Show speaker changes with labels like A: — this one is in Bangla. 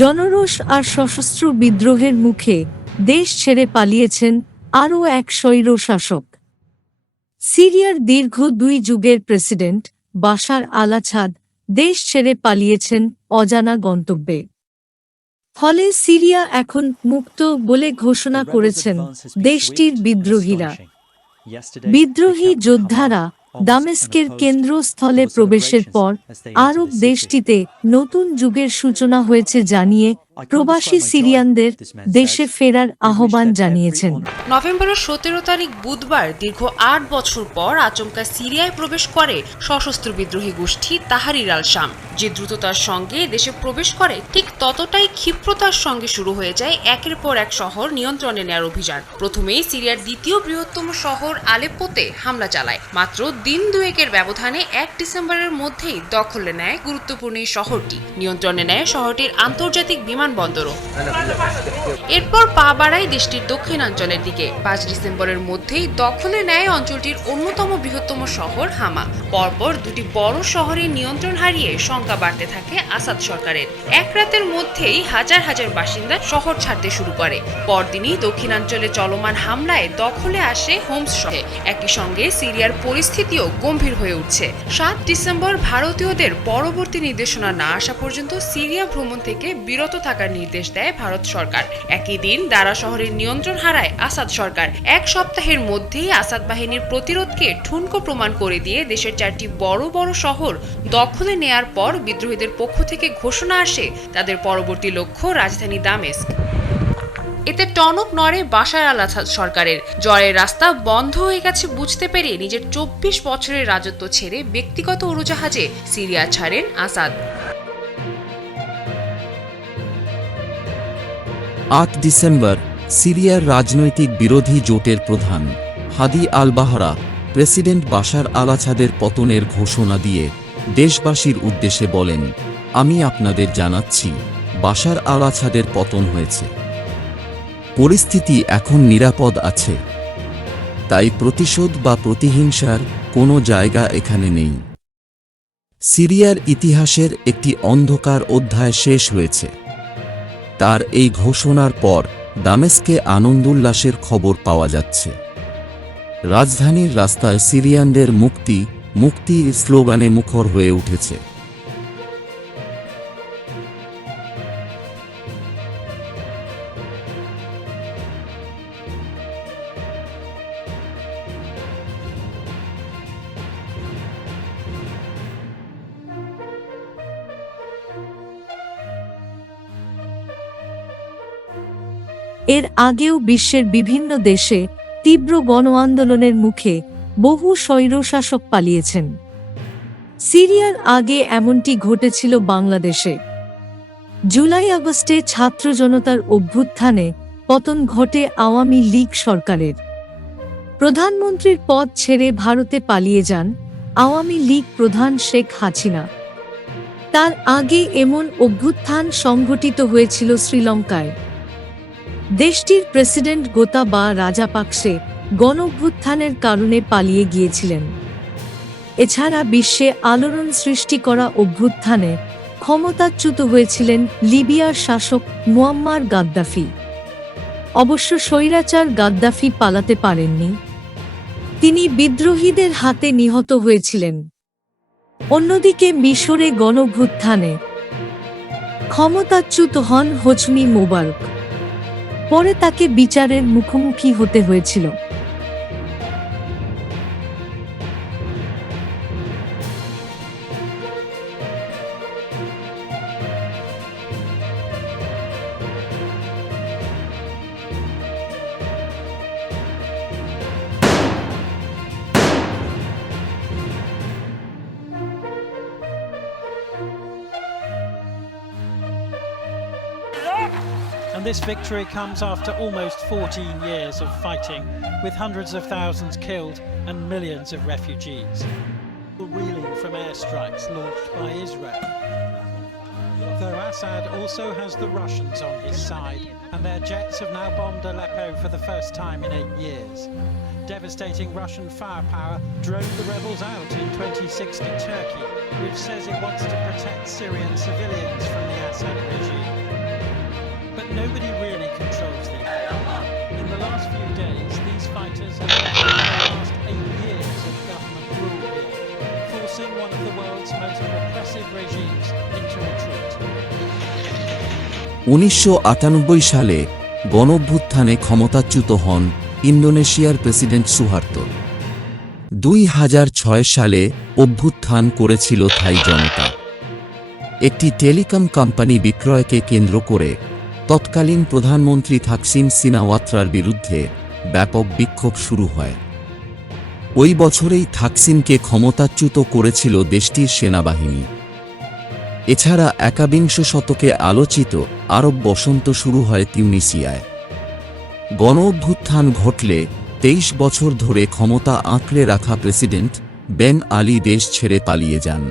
A: জনরোষ আর সশস্ত্র বিদ্রোহের মুখে দেশ ছেড়ে পালিয়েছেন আরও এক স্বৈর শাসক। সিরিয়ার দীর্ঘ দুই যুগের প্রেসিডেন্ট বাশার আলাছাদ দেশ ছেড়ে পালিয়েছেন অজানা গন্তব্যে। ফলে সিরিয়া এখন মুক্ত বলে ঘোষণা করেছেন দেশটির বিদ্রোহীরা। বিদ্রোহী যোদ্ধারা দামেস্কের কেন্দ্রস্থলে প্রবেশের পর আরব দেশটিতে নতুন যুগের সূচনা হয়েছে জানিয়ে প্রবাসী সিরিয়ানদের দেশে ফেরার আহ্বান জানিয়েছেন।
B: নভেম্বরের সতেরো তারিখ বুধবার দীর্ঘ আট বছর পর আচমকা সিরিয়ায় প্রবেশ করে সশস্ত্র বিদ্রোহী গোষ্ঠী তাহারির আল শাম যে দ্রুততার সঙ্গে দেশে প্রবেশ করে ঠিক ততটাই ক্ষিপ্রতার সঙ্গে শুরু হয়ে যায় একের পর এক শহর নিয়ন্ত্রণে নেওয়ার অভিযান। প্রথমেই সিরিয়ার দ্বিতীয় বৃহত্তম শহর আলেপ্পোতে হামলা চালায়। মাত্র দিন দুয়েকের ব্যবধানে এক ডিসেম্বরের মধ্যেই দখলে নেয় গুরুত্বপূর্ণ এই শহরটি। নিয়ন্ত্রণে নেয় শহরটির আন্তর্জাতিক বিমানবন্দরও। এরপর পা বাড়ায় দেশটির দক্ষিণাঞ্চলের দিকে। পাঁচ ডিসেম্বরের মধ্যেই দখলে নেয় অঞ্চলটির অন্যতম বৃহত্তম শহর হামা। পরপর দুটি বড় শহরের নিয়ন্ত্রণ হারিয়ে শঙ্কা বাড়তে থাকে আসাদ সরকারের। এক রাতের মধ্যেই হাজার হাজার বাসিন্দা শহর ছাড়তে শুরু করে। পরদিনই দক্ষিণাঞ্চলে চলমান হামলায় দখলে আসে হোমস শহরে। একই সঙ্গে সিরিয়ার পরিস্থিতিও গম্ভীর হয়ে উঠছে। সাত ডিসেম্বর ভারতীয়দের পরবর্তী নির্দেশনা না আসা পর্যন্ত সিরিয়া ভ্রমণ থেকে বিরত থাকার নির্দেশ দেয় ভারত সরকার। একই দিন দারা শহরের নিয়ন্ত্রণ হারায় আসাদ সরকার। এক সপ্তাহের মধ্যেই আসাদ বাহিনীর প্রতিরোধকে ঠুনকো প্রমাণ করে দিয়ে দেশের চারটি বড় বড় শহর দখলে নেয়ার পর বিদ্রোহীদের পক্ষ থেকে ঘোষণা আসে তাদের পরবর্তী লক্ষ্য রাজধানী দামেস্ক। এতে টনক নড়ে বাশার আল আসাদ সরকারের। জয়ের রাস্তা বন্ধ হয়ে গেছে বুঝতে পেরে নিজের চব্বিশ বছরের রাজত্ব ছেড়ে ব্যক্তিগত উড়োজাহাজে সিরিয়া ছাড়েন আসাদ।
C: আট ডিসেম্বর, সিরিয়ার রাজনৈতিক বিরোধী জোটের প্রধান, হাদি আল বাহরা প্রেসিডেন্ট বাশার আল আছাদের পতনের ঘোষণা দিয়ে দেশবাসীর উদ্দেশ্যে বলেন, আমি আপনাদের জানাচ্ছি, বাশার আল আছাদের পতন হয়েছে। পরিস্থিতি এখন নিরাপদ আছে। তাই প্রতিশোধ বা প্রতিহিংসার কোনো জায়গা এখানে নেই। সিরিয়ার ইতিহাসের একটি অন্ধকার অধ্যায় শেষ হয়েছে। তার এই ঘোষণার পর দামেস্কে আনন্দোল্লাসের খবর পাওয়া যাচ্ছে। রাজধানীর রাস্তায় সিরিয়ানদের মুক্তি মুক্তির স্লোগানে মুখর হয়ে উঠেছে।
A: এর আগেও বিশ্বের বিভিন্ন দেশে তীব্র গণ আন্দোলনের মুখে বহু স্বৈরশাসক পালিয়েছেন। সিরিয়ার আগে এমনটি ঘটেছিল বাংলাদেশে। জুলাই আগস্টে ছাত্র জনতার অভ্যুত্থানে পতন ঘটে আওয়ামী লীগ সরকারের। প্রধানমন্ত্রীর পদ ছেড়ে ভারতে পালিয়ে যান আওয়ামী লীগ প্রধান শেখ হাসিনা। তার আগে এমন অভ্যুত্থান সংঘটিত হয়েছিল শ্রীলঙ্কায়। দেশটির প্রেসিডেন্ট গোতা বা রাজাপাকসে গণভ্যুত্থানের কারণে পালিয়ে গিয়েছিলেন। এছাড়া বিশ্বে আলোড়ন সৃষ্টি করা অভ্যুত্থানে ক্ষমতাচ্যুত হয়েছিলেন লিবিয়ার শাসক মুয়াম্মার গাদ্দাফি। অবশ্য স্বৈরাচার গাদ্দাফি পালাতে পারেননি। তিনি বিদ্রোহীদের হাতে নিহত হয়েছিলেন। অন্যদিকে মিশরে গণভ্যুত্থানে ক্ষমতাচ্যুত হন হোচমি মোবারক। পরে তাকে বিচারের মুখোমুখি হতে হয়েছিল।
D: This victory comes after almost 14 years of fighting, with hundreds of thousands killed and millions of refugees. Reeling from airstrikes launched by Israel. Though Assad also has the Russians on his side, and their jets have now bombed Aleppo for the first time in eight years. Devastating Russian firepower drove the rebels out in 2060 Turkey, which says it wants to protect Syrian civilians from the Assad regime. Nobody really controls the area. In the last few days, these fighters have last eight years of government rule here, forcing one of the world's most repressive regimes into retreat.
C: উনিশশো আটানব্বই সালে গণঅভ্যুত্থানে ক্ষমতাচ্যুত হন ইন্দোনেশিয়ার প্রেসিডেন্ট সুহার্তো দুই হাজার ছয় সালে অভ্যুত্থান করেছিল থাই জনতা একটি টেলিকম কোম্পানি বিক্রয়কে কেন্দ্র করে তৎকালীন প্রধানমন্ত্রী থাকসিন সিনাওয়াত্রার বিরুদ্ধে ব্যাপক বিক্ষোভ শুরু হয়। ওই বছরেই থাকসিনকে ক্ষমতাচ্যুত করেছিল দেশটির সেনাবাহিনী। এছাড়া একাবিংশ শতকে আলোচিত আরব বসন্ত শুরু হয় তিউনিসিয়ায়। গণ অভ্যুত্থান ঘটলে তেইশ বছর ধরে ক্ষমতা আঁকড়ে রাখা প্রেসিডেন্ট বেন আলী দেশ ছেড়ে পালিয়ে যান।